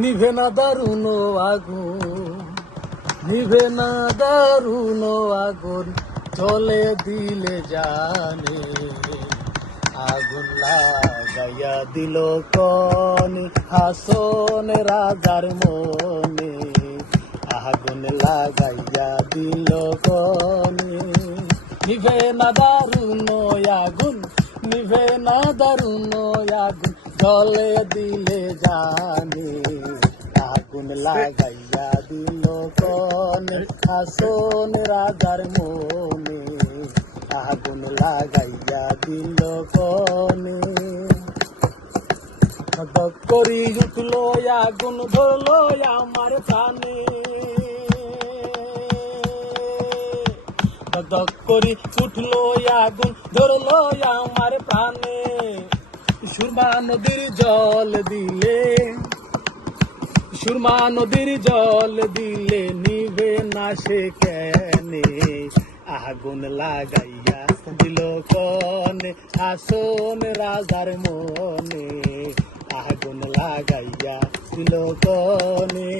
নিভে না দারুণ আগুন, নিভে না দারুণ আগুন, চলে দিলে জানে আগুন লাগাইয়া দিল কনে হাসন রাজার মনে, আগুন লাগাইয়া দিল কনে। নিভে না দারুণ আগুন, নিভে না দারুণ আগুন, চলে দিলে জানে আগুন লাগাইয়া দিল কনে হাসন রাজার মনে, আগুন লাগাইয়া দিল কনে। ধক করি উঠলো আগুন ধরলো আমার প্রাণে, ধক করি উঠলো আগুন ধরলো আমার প্রাণে। সুরমা নদীর জল দিলে, সুরমা নদীর জল দিলে নিভে না সে কেনে, আগুন লাগাইয়া দিল কনে আসন রাজার মনে, আগুন লাগাইয়া দিল কনে।